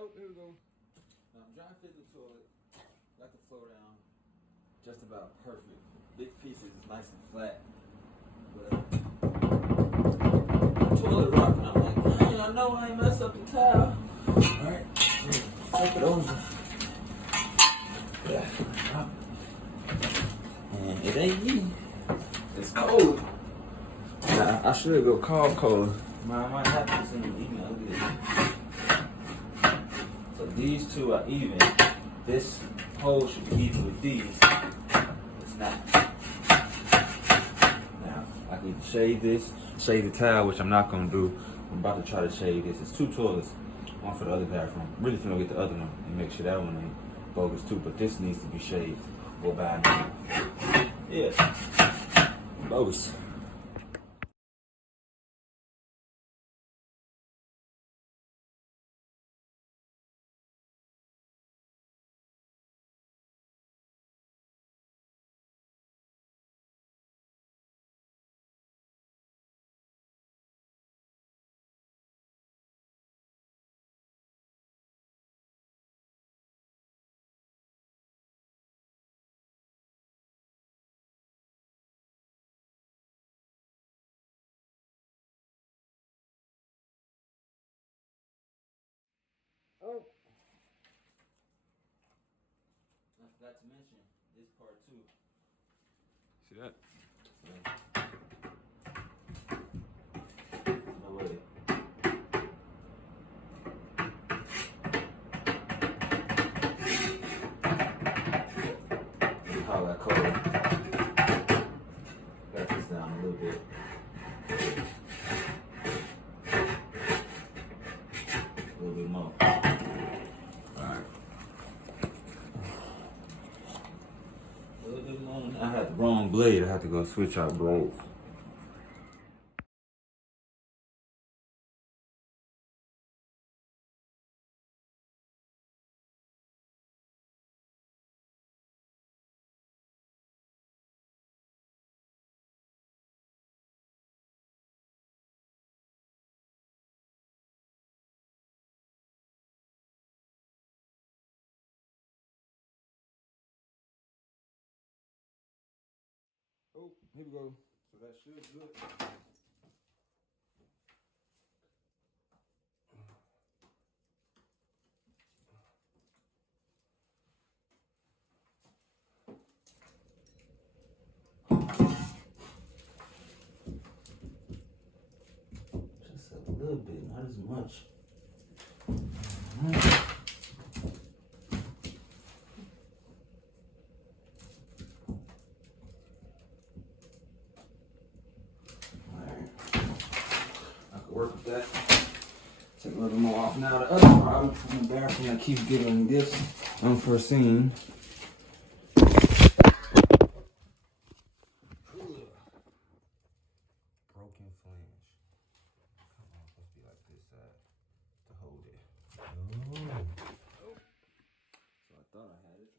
Oh, here we go. I'm trying to fit the toilet. Got the flow down. Just about perfect. Big pieces, it's nice and flat. But the toilet rocking. I'm like, man, I know I ain't messed up the tile. Alright, flip it over. Yeah. And it ain't me. It's cold. Nah, I should go call Kohler. I might have to send an email. Look at this. So these two are even. This hole should be even with these. It's not. Now, I can shade this, shade the tile, which I'm not going to do. I'm about to try to shade this. It's 2 toilets. One for the other bathroom. I'm really finna get the other one and make sure that one ain't bogus too. But this needs to be shaved. We'll buy it. Yeah. Bogus. Oh. I forgot to mention this part too. See that? No way. How that Kohler. Got this down a little bit. A little bit more. Alright. A little bit more. I had the wrong blade. I had to go switch out blades. Oh, here we go. So that should do it. Just a little bit, not as much. Alright. I could work with that. Take a little bit more off. Now the other problem from the bathroom that keeps getting this unforeseen. Broken flange. Come on, supposed to be like this side to hold it. Oh. So I thought I had it.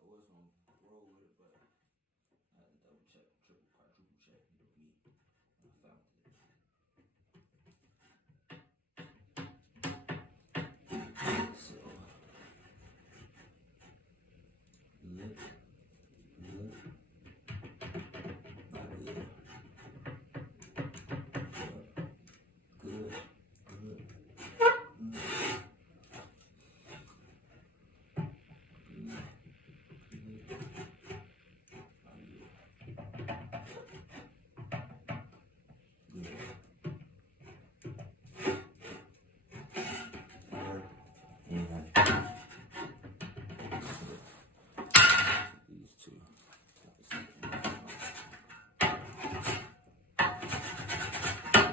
I was gonna roll with it, but I had to double check, triple, quadruple check. You know me. And I found it. So look, not good. Good. These two.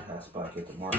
Pass back at the mark.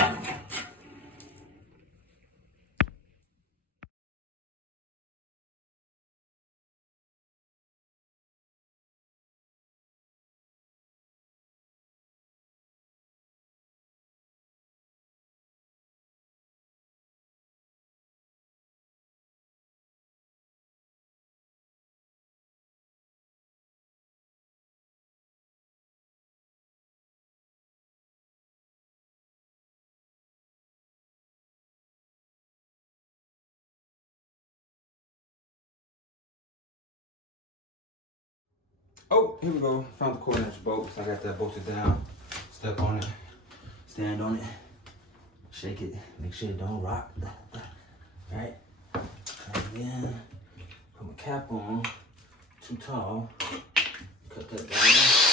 Oh, here we go. Found the quarter-inch bolt. I got that bolted down. Step on it. Stand on it. Shake it. Make sure it don't rock. Right. And then put my cap on. Too tall. Cut that down.